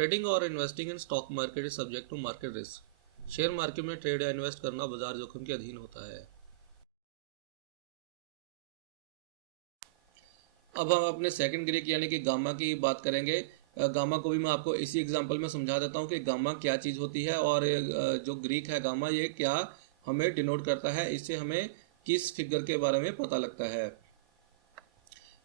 Trading और investing in stock market is subject to market risk. Share market में trade या invest करना बाजार जोखिम के अधीन होता है। अब हम अपने सेकंड ग्रीक यानी कि गामा की बात करेंगे। गामा को भी मैं आपको इसी एग्जांपल में समझा देता हूँ कि गामा क्या चीज़ होती है और जो ग्रीक है गामा ये क्या हमें डिनोट करता है, इससे हमें किस फिगर के बारे में पता लगता है।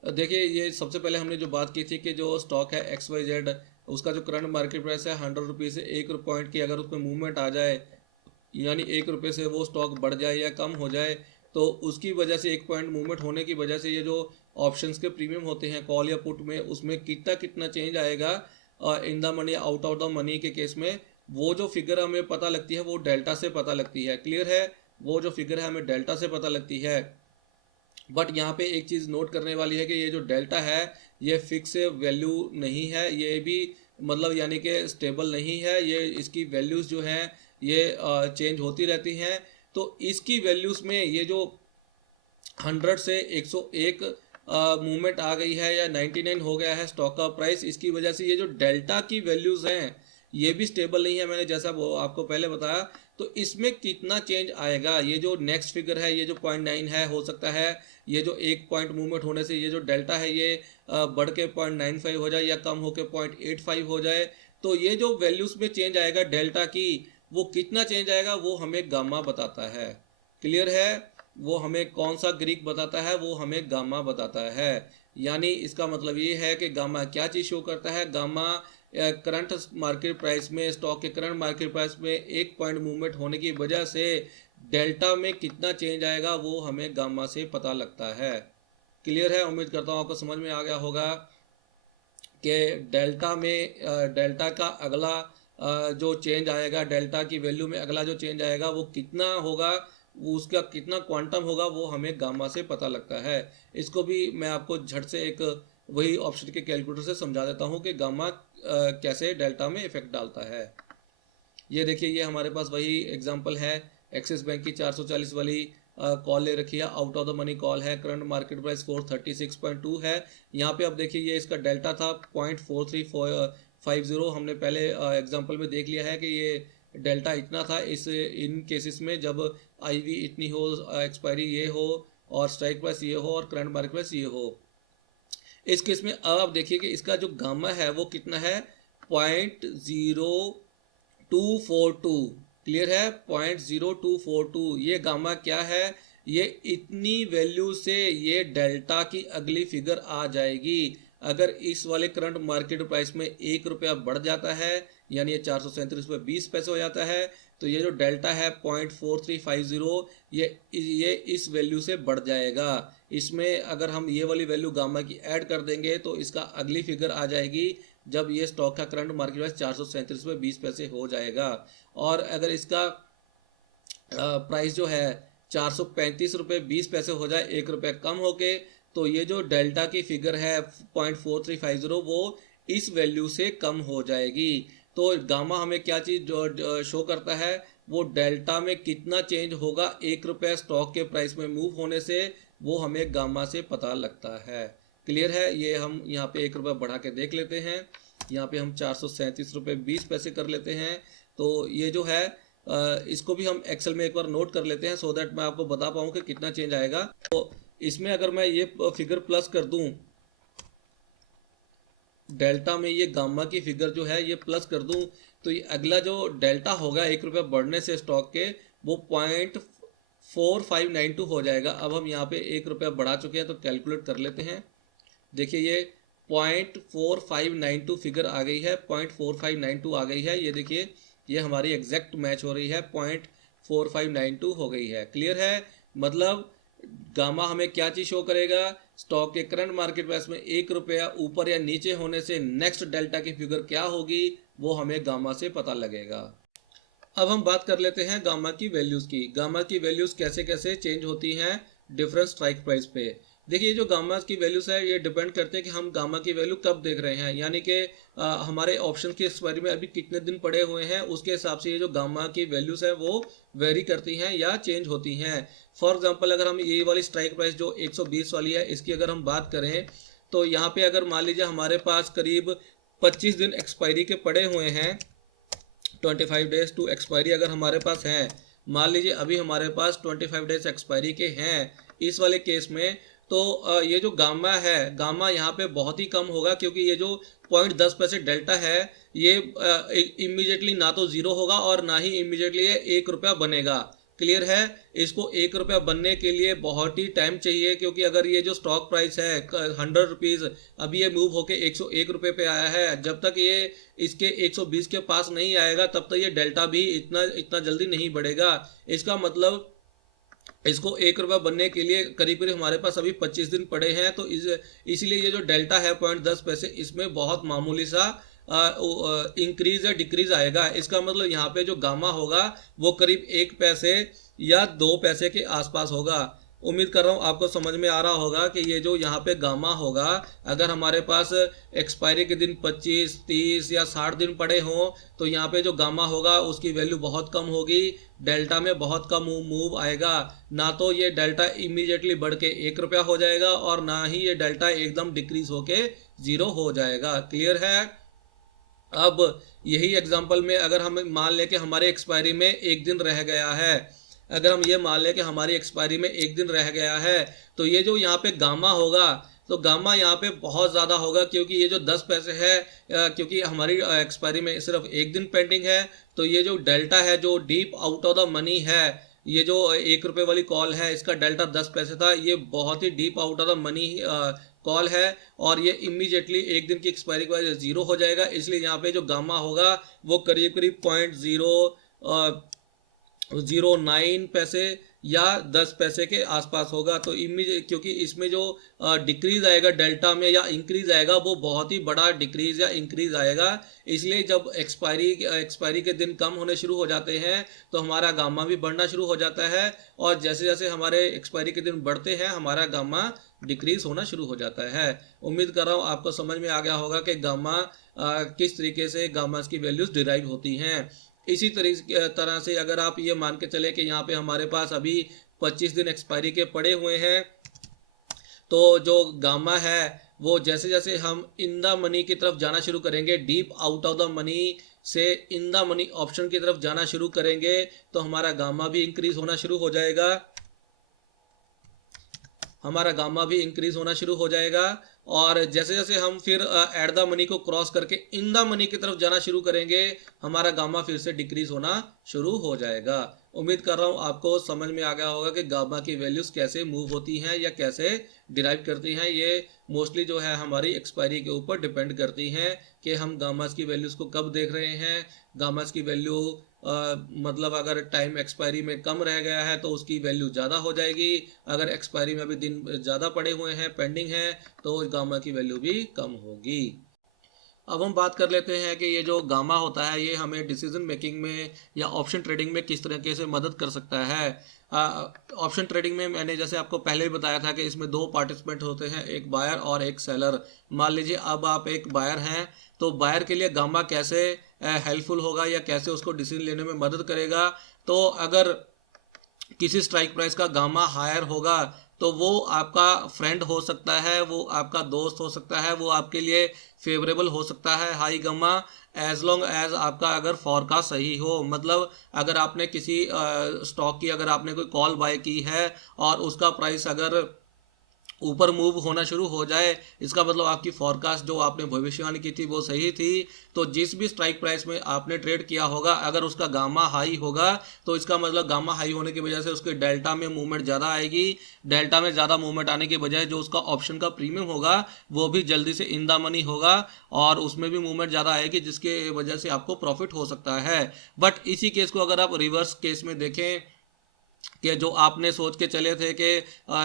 देखिए ये सबसे पहले हमने जो बात की थी कि जो स्टॉक है XYZ उसका जो करंट मार्केट प्राइस है 100 रुपये से 1 पॉइंट की अगर उसमें मूवमेंट आ जाए, यानी 1 रुपये से वो स्टॉक बढ़ जाए या कम हो जाए, तो उसकी वजह से 1 पॉइंट मूवमेंट होने की वजह से ये जो ऑप्शंस के प्रीमियम होते हैं कॉल या पुट में, उसमें कितना कितना चेंज आएगा in the money out of the money के केस में, वो जो फिगर हमें पता लगती है वो डेल्टा से पता लगती है। क्लियर है, वो जो फिगर है हमें डेल्टा से पता लगती है। बट यहाँ पे एक चीज़ नोट करने वाली है कि ये जो डेल्टा है ये फिक्स वैल्यू नहीं है, ये भी मतलब यानी कि स्टेबल नहीं है, ये इसकी वैल्यूज़ जो हैं ये चेंज होती रहती हैं। तो इसकी वैल्यूज़ में ये जो 100 से 101 मूवमेंट आ गई है या 99 हो गया है स्टॉक का प्राइस, इसकी वजह से ये जो डेल्टा की वैल्यूज़ हैं ये भी स्टेबल नहीं है, मैंने जैसा वो आपको पहले बताया। तो इसमें कितना चेंज आएगा, ये जो नेक्स्ट फिगर है ये जो 0.9 है, हो सकता है ये जो 1 पॉइंट मूवमेंट होने से ये जो डेल्टा है ये बढ़ के 0.95 हो जाए या कम होके 0.85 हो जाए। तो ये जो वैल्यूज़ में चेंज आएगा डेल्टा की, वो कितना चेंज आएगा वो हमें गामा बताता है। क्लियर है, वो हमें कौन सा ग्रीक बताता है, वो हमें गामा बताता है। यानी इसका मतलब ये है कि गामा क्या चीज़ शो करता है, गामा करंट मार्केट प्राइस में, स्टॉक के करंट मार्केट प्राइस में 1 पॉइंट मूवमेंट होने की वजह से डेल्टा में कितना चेंज आएगा वो हमें गामा से पता लगता है। क्लियर है, उम्मीद करता हूँ आपको समझ में आ गया होगा कि डेल्टा में डेल्टा का अगला जो चेंज आएगा, डेल्टा की वैल्यू में अगला जो चेंज आएगा वो कितना होगा, वो उसका कितना क्वांटम होगा वो हमें गामा से पता लगता है। इसको भी मैं आपको झट से एक वही ऑप्शन के कैलकुलेटर से समझा देता हूँ कि गामा कैसे डेल्टा में इफेक्ट डालता है। ये देखिए ये हमारे पास वही एग्जांपल है, एक्सिस बैंक की 440 वाली कॉल ले रखी है, out of the money call है, करंट मार्केट प्राइस 436.2 है। यहाँ पे अब देखिए ये इसका डेल्टा था 0.4350, हमने पहले एग्जांपल में देख लिया है कि ये डेल्टा इतना था इन केसेस में जब IV इतनी हो, एक्सपायरी ये हो और स्ट्राइक प्राइस ये हो और करंट मार्केट प्राइस ये हो। इस केस में अब आप देखिए कि इसका जो गामा है वो कितना है, 0.0242। क्लियर है, 0.0242। ये गामा क्या है, ये इतनी वैल्यू से ये डेल्टा की अगली फिगर आ जाएगी। अगर इस वाले करंट मार्केट प्राइस में 1 रुपया बढ़ जाता है, यानी ये 437.20 हो जाता है, तो ये जो डेल्टा है 0.4350 ये इस वैल्यू से बढ़ जाएगा। इसमें अगर हम ये वाली वैल्यू गामा की ऐड कर देंगे तो इसका अगली फिगर आ जाएगी जब ये स्टॉक का करंट मार्केट प्राइस 437.20 हो जाएगा। और अगर इसका प्राइस जो है 435.20 हो जाए, 1 रुपये कम होके, तो ये जो डेल्टा की फिगर है 0.4350 वो इस वैल्यू से कम हो जाएगी। तो गामा हमें क्या चीज़ शो करता है, वो डेल्टा में कितना चेंज होगा 1 रुपये स्टॉक के प्राइस में मूव होने से, वो हमें गामा से पता लगता है। क्लियर है, ये हम यहाँ पे 1 रुपया बढ़ा के देख लेते हैं, यहाँ पे हम 437.20 कर लेते हैं। तो ये जो है इसको भी हम एक्सेल में एक बार नोट कर लेते हैं सो दैट मैं आपको बता पाऊँ कि कितना चेंज आएगा। तो इसमें अगर मैं ये फिगर प्लस कर दूं, डेल्टा में ये गामा की फिगर जो है ये प्लस कर दूं, तो ये अगला जो डेल्टा होगा 1 रुपया बढ़ने से स्टॉक के, वो 0.4592 हो जाएगा। अब हम यहाँ पे 1 रुपया बढ़ा चुके हैं तो कैलकुलेट कर लेते हैं। देखिए ये 0.4592 फिगर आ गई है, 0.4592 आ गई है। ये देखिए ये हमारी एग्जैक्ट मैच हो रही है, 0.4592 हो गई है। क्लियर है, मतलब गामा हमें क्या चीज़ शो करेगा, स्टॉक के करंट मार्केट प्राइस में 1 रुपया ऊपर या नीचे होने से नेक्स्ट डेल्टा की फिगर क्या होगी वो हमें गामा से पता लगेगा। अब हम बात कर लेते हैं गामा की वैल्यूज़ की। गामा की वैल्यूज़ कैसे कैसे चेंज होती हैं डिफरेंट स्ट्राइक प्राइस पे। देखिए जो गामा की वैल्यूज़ है ये डिपेंड करते हैं कि हम गामा की वैल्यू कब देख रहे हैं, यानी कि हमारे ऑप्शन की एक्सपायरी में अभी कितने दिन पड़े हुए हैं उसके हिसाब से ये जो गामा की वैल्यूज़ है वो वेरी करती हैं या चेंज होती हैं। फॉर एग्जांपल अगर हम ये वाली स्ट्राइक प्राइस जो 120 वाली है इसकी अगर हम बात करें, तो यहाँ पे अगर मान लीजिए हमारे पास करीब 25 दिन एक्सपायरी के पड़े हुए हैं, 25 डेज टू एक्सपायरी अगर हमारे पास हैं, मान लीजिए अभी हमारे पास 25 डेज एक्सपायरी के हैं इस वाले केस में, तो ये जो गामा है, गामा यहाँ पे बहुत ही कम होगा, क्योंकि ये जो 0.10 डेल्टा है ये इमीडिएटली ना तो जीरो होगा और ना ही इमीडिएटली ये 1 रुपया बनेगा। क्लियर है? इसको 1 रुपया बनने के लिए बहुत ही टाइम चाहिए, क्योंकि अगर ये जो स्टॉक प्राइस है 100 रुपीज़, अभी ये मूव होके 101 रुपये पे आया है, जब तक ये इसके 120 के पास नहीं आएगा तब तक ये डेल्टा भी इतना इतना जल्दी नहीं बढ़ेगा। इसका मतलब इसको 1 रुपया बनने के लिए करीब करीब हमारे पास अभी 25 दिन पड़े हैं, तो इसीलिए ये जो डेल्टा है 0.10 इसमें बहुत मामूली सा इंक्रीज या डिक्रीज आएगा। इसका मतलब यहाँ पे जो गामा होगा वो करीब 1 पैसे या 2 पैसे के आसपास होगा। उम्मीद कर रहा हूँ आपको समझ में आ रहा होगा कि ये जो यहाँ पे गामा होगा, अगर हमारे पास एक्सपायरी के दिन 25, 30 या 60 दिन पड़े हों तो यहाँ पे जो गामा होगा उसकी वैल्यू बहुत कम होगी, डेल्टा में बहुत कम मूव आएगा। ना तो ये डेल्टा इमीडिएटली बढ़ के 1 रुपया हो जाएगा और ना ही ये डेल्टा एकदम डिक्रीज होके 0 हो जाएगा। क्लियर है? अब यही एग्जांपल में अगर हम मान लें कि हमारे एक्सपायरी में 1 दिन रह गया है, अगर हम ये मान लें कि हमारी एक्सपायरी में 1 दिन रह गया है, तो ये जो यहाँ पे गामा होगा, तो गामा यहाँ पे बहुत ज़्यादा होगा, क्योंकि ये जो 10 पैसे है, क्योंकि हमारी एक्सपायरी में सिर्फ 1 दिन पेंडिंग है, तो ये जो डेल्टा है जो deep out of the money है, ये जो 1 रुपये वाली कॉल है इसका डेल्टा 10 पैसे था, ये बहुत ही deep out of the money call है और ये इमीडिएटली 1 दिन की एक्सपायरी के बाद 0 हो जाएगा। इसलिए यहाँ पे जो गामा होगा वो करीब करीब 0.009 पैसे या 10 पैसे के आसपास होगा। तो इमीडिएट, क्योंकि इसमें जो डिक्रीज आएगा डेल्टा में या इंक्रीज आएगा वो बहुत ही बड़ा डिक्रीज या इंक्रीज आएगा, इसलिए जब एक्सपायरी के दिन कम होने शुरू हो जाते हैं तो हमारा गामा भी बढ़ना शुरू हो जाता है, और जैसे जैसे हमारे एक्सपायरी के दिन बढ़ते हैं हमारा गामा डिक्रीज होना शुरू हो जाता है। उम्मीद कर रहा हूँ आपको समझ में आ गया होगा कि गामा किस तरीके से गामा की वैल्यूज डिराइव होती हैं। इसी तरह से अगर आप ये मान के चले कि यहाँ पे हमारे पास अभी 25 दिन एक्सपायरी के पड़े हुए हैं, तो जो गामा है वो जैसे जैसे हम इन द मनी की तरफ जाना शुरू करेंगे, deep out of the money से इन द मनी ऑप्शन की तरफ जाना शुरू करेंगे, तो हमारा गामा भी इंक्रीज होना शुरू हो जाएगा, हमारा गामा भी इंक्रीज होना शुरू हो जाएगा। और जैसे जैसे हम फिर एट द मनी को क्रॉस करके इन द मनी की तरफ जाना शुरू करेंगे, हमारा गामा फिर से डिक्रीज होना शुरू हो जाएगा। उम्मीद कर रहा हूँ आपको समझ में आ गया होगा कि गामा की वैल्यूज कैसे मूव होती हैं या कैसे डिराइव करती हैं। ये मोस्टली जो है हमारी एक्सपायरी के ऊपर डिपेंड करती हैं कि हम गामास की वैल्यूज को कब देख रहे हैं। गामास की वैल्यू मतलब अगर टाइम एक्सपायरी में कम रह गया है तो उसकी वैल्यू ज़्यादा हो जाएगी, अगर एक्सपायरी में अभी दिन ज़्यादा पड़े हुए हैं, पेंडिंग है, तो गामा की वैल्यू भी कम होगी। अब हम बात कर लेते हैं कि ये जो गामा होता है ये हमें डिसीजन मेकिंग में या ऑप्शन ट्रेडिंग में किस तरीके से मदद कर सकता है। ऑप्शन ट्रेडिंग में मैंने जैसे आपको पहले ही बताया था कि इसमें 2 पार्टिसिपेंट होते हैं, एक बायर और एक सेलर। मान लीजिए अब आप एक बायर हैं, तो बायर के लिए गामा कैसे हेल्पफुल होगा या कैसे उसको डिसीजन लेने में मदद करेगा। तो अगर किसी स्ट्राइक प्राइस का गामा हायर होगा तो वो आपका फ्रेंड हो सकता है, वो आपका दोस्त हो सकता है, वो आपके लिए फेवरेबल हो सकता है high gamma, as long as आपका अगर फॉरकास्ट सही हो। मतलब अगर आपने किसी स्टॉक की अगर आपने कोई कॉल बाय की है और उसका प्राइस अगर ऊपर मूव होना शुरू हो जाए, इसका मतलब आपकी फॉरकास्ट जो आपने भविष्यवाणी की थी वो सही थी। तो जिस भी स्ट्राइक प्राइस में आपने ट्रेड किया होगा अगर उसका गामा हाई होगा तो इसका मतलब गामा हाई होने की वजह से उसके डेल्टा में मूवमेंट ज़्यादा आएगी, डेल्टा में ज़्यादा मूवमेंट आने की बजाय जो उसका ऑप्शन का प्रीमियम होगा वो भी जल्दी से इन द मनी होगा और उसमें भी मूवमेंट ज़्यादा आएगी, जिसके वजह से आपको प्रॉफिट हो सकता है। बट इसी केस को अगर आप रिवर्स केस में देखें कि जो आपने सोच के चले थे कि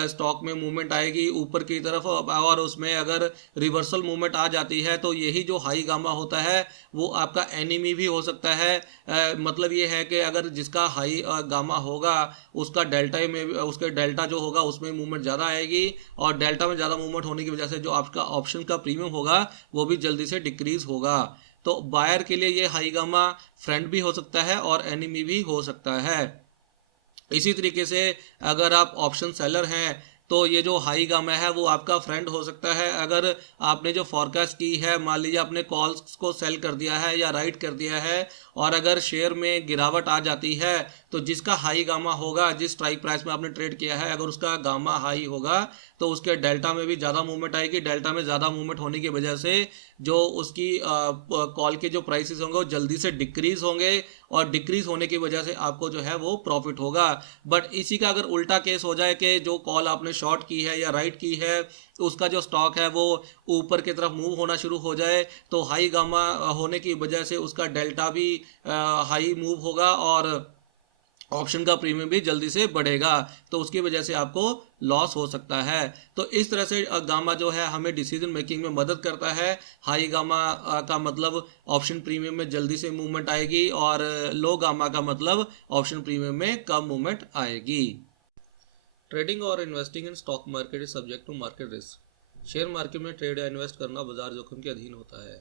स्टॉक में मूवमेंट आएगी ऊपर की तरफ और उसमें अगर रिवर्सल मूवमेंट आ जाती है तो यही जो हाई गामा होता है वो आपका एनिमी भी हो सकता है। मतलब ये है कि अगर जिसका हाई गामा होगा उसका डेल्टा में उसके डेल्टा जो होगा उसमें मूवमेंट ज़्यादा आएगी और डेल्टा में ज़्यादा मूवमेंट होने की वजह से जो आपका ऑप्शन का प्रीमियम होगा वो भी जल्दी से डिक्रीज होगा। तो बायर के लिए ये हाई गामा फ्रेंड भी हो सकता है और एनिमी भी हो सकता है। इसी तरीके से अगर आप ऑप्शन सेलर हैं तो ये जो हाई गामा है वो आपका फ्रेंड हो सकता है। अगर आपने जो फॉरकास्ट की है, मान लीजिए आपने कॉल्स को सेल कर दिया है या राइट कर दिया है, और अगर शेयर में गिरावट आ जाती है, तो जिसका हाई गामा होगा, जिस स्ट्राइक प्राइस में आपने ट्रेड किया है, अगर उसका गामा हाई होगा तो उसके डेल्टा में भी ज़्यादा मूवमेंट आएगी। डेल्टा में ज़्यादा मूवमेंट होने की वजह से जो उसकी कॉल के जो प्राइसेस होंगे वो जल्दी से डिक्रीज होंगे, और डिक्रीज होने की वजह से आपको जो है वो प्रॉफिट होगा। बट इसी का अगर उल्टा केस हो जाए कि जो कॉल आपने शॉर्ट की है या राइट की है, तो उसका जो स्टॉक है वो ऊपर की तरफ मूव होना शुरू हो जाए, तो हाई गामा होने की वजह से उसका डेल्टा भी हाई मूव होगा, और ऑप्शन का प्रीमियम भी जल्दी से बढ़ेगा, तो उसकी वजह से आपको लॉस हो सकता है। तो इस तरह से गामा जो है हमें डिसीजन मेकिंग में मदद करता है। हाई गामा का मतलब ऑप्शन प्रीमियम में जल्दी से मूवमेंट आएगी, और लो गामा का मतलब ऑप्शन प्रीमियम में कम मूवमेंट आएगी। ट्रेडिंग और investing in stock market is subject to market risk. Share market में ट्रेड या इन्वेस्ट करना बाजार जोखिम के अधीन होता है।